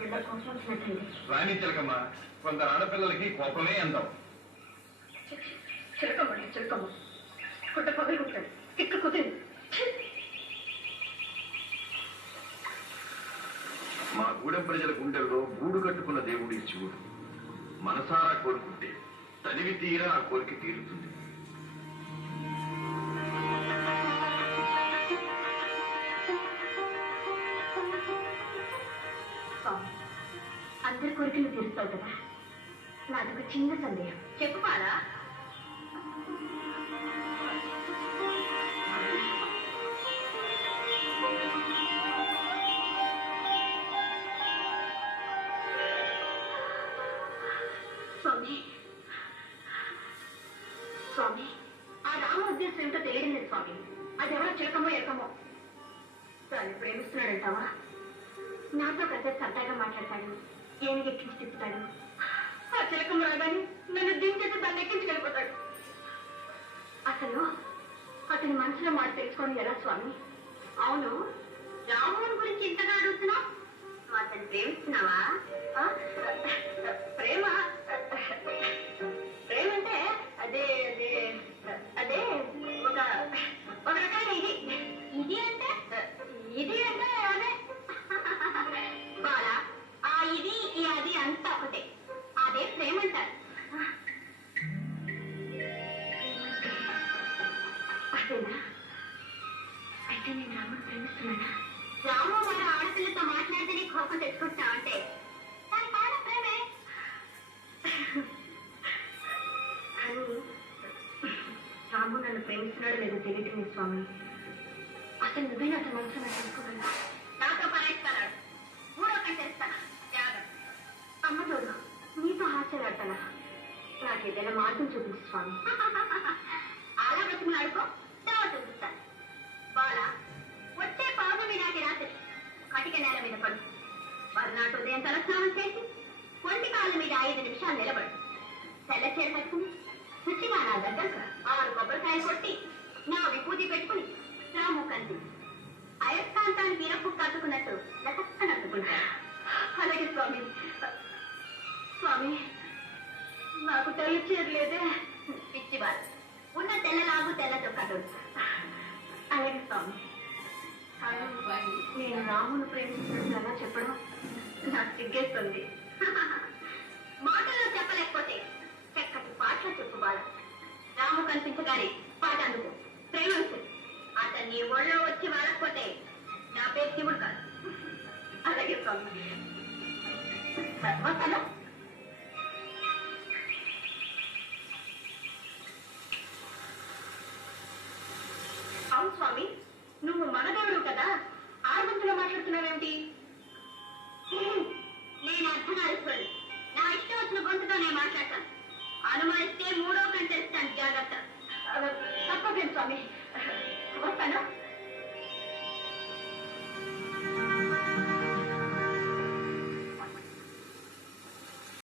పిల్ల కోపం వచ్చినట్టండి. రాణించలకమ్మా, కొందరు ఆడపిల్లలకి కోపమే అందాం. చిలకమ్మండి చిలకమ్మ, కుట్ట పగలు కుట్టాడు, ఇక్క కుదిరింది. మా గూడెం ప్రజల గుండెల్లో గూడు కట్టుకున్న దేవుడి శివుడు. మనసారా కోరుకుంటే తనివి తీరా ఆ కోరిక తీరుతుంది. అందరి కోరికలు తీరుస్తావు కదా, నాదొక చిన్న సందేహం. చెప్పు పాలా. స్వామి స్వామి, ఆ రామ ఉద్దేశం ఏమిటో తెలియడం లేదు స్వామి. అదెవరో చిలకమో ఎక్కమో దాన్ని ప్రేమిస్తున్నాడంటావా? నాతో కాసేపు సరదాగా మాట్లాడతాడు, ఏమి ఎక్కించి తిప్పుతాడు. ఆ చిలకం రాగానే నన్ను దించేసి దాన్ని ఎక్కించి వెళ్ళిపోతాడు. అసలు అతని మనసులో మాట తెలుసుకొని ఎలా స్వామి? అవును, రాముని గురించి ఇంతగా అడుగుతున్నావు, అతన్ని ప్రేమిస్తున్నావా? ప్రేమ ప్రేమ అంటే అదే అదే అదే ఒక రకమైన ఇది. ఇది అంటే అదే బాలా, ఆ ఇది ఈ అది అంతా ఒకటే, అదే ప్రేమ అంటారు. అదేనా? అయితే నేను రాముడు ప్రేమిస్తున్నానా? రాము మన ఆడపిల్లతో మాట్లాడితే నీ కోపం తెచ్చుకుంటున్నా అంటే దాని కారణం ప్రేమే. కానీ రాము నన్ను ప్రేమిస్తున్నాడు లేదో తెలియటమే స్వామి. అసలు నువ్వే అతని మనసు నాకు తెలుసుకోగలరా? నాతో పరేస్తాడు, మూడో కంటేస్తా. అమ్మ చూడు, నీతో హాస్యలాడతానా? నాకేదైనా మార్గం చూపించు స్వామి. అలా బ్రతుకులు ఆడుకో, తర్వాత చూపిస్తాను. బాలా, వచ్చే పౌర్ణమి నాటి రాత్రి కటిక నేల మీద పడు. మరునాటి ఉదయం తలస్నానం చేసి ఒంటి కాళ్ళ మీద 5 నిమిషాలు నిలబడు. తెల్ల చీర కట్టుకుని శుచిగా నా దగ్గరకు 6 కొబ్బరికాయలు కొట్టి నా విభూతి పెట్టుకుని రాము కంది అయస్కాంతానికి ఇరప్పు కట్టుకున్నట్టు లటక్కన అట్టుకుంటాను. అలాగే స్వామి. స్వామి, నాకు తెల్ల చీర లేదే. పిచ్చి బాధ, ఉన్న తెల్లలాగు తెల్లతో కట్టు. అలాగే స్వామి. నేను రామును ప్రేమిస్తున్నట్టు అలా చెప్పడం నాకు సిగ్గేస్తుంది. మాటల్లో చెప్పలేకపోతే చక్కటి పాటలు చెప్పు బాల. రాము కనిపించగానే పాట అందుకు, ప్రేమించు. అతన్ని ఒళ్ళో వచ్చి వాడకపోతే నా పేరు శివుడు కాదు. అలాగే స్వామి. వస్తాను. అవును స్వామి, నువ్వు మనదేవుడు కదా, ఆరుమంతులో మాట్లాడుతున్నావేమిటి? నేను అర్థనాలుసుకోండి, నా ఇష్టం వచ్చిన గొంతుతో నేను మాట్లాడతాను. అనుమానిస్తే మూడో కంటేస్తాను, జాగ్రత్త. తప్పకేం స్వామి.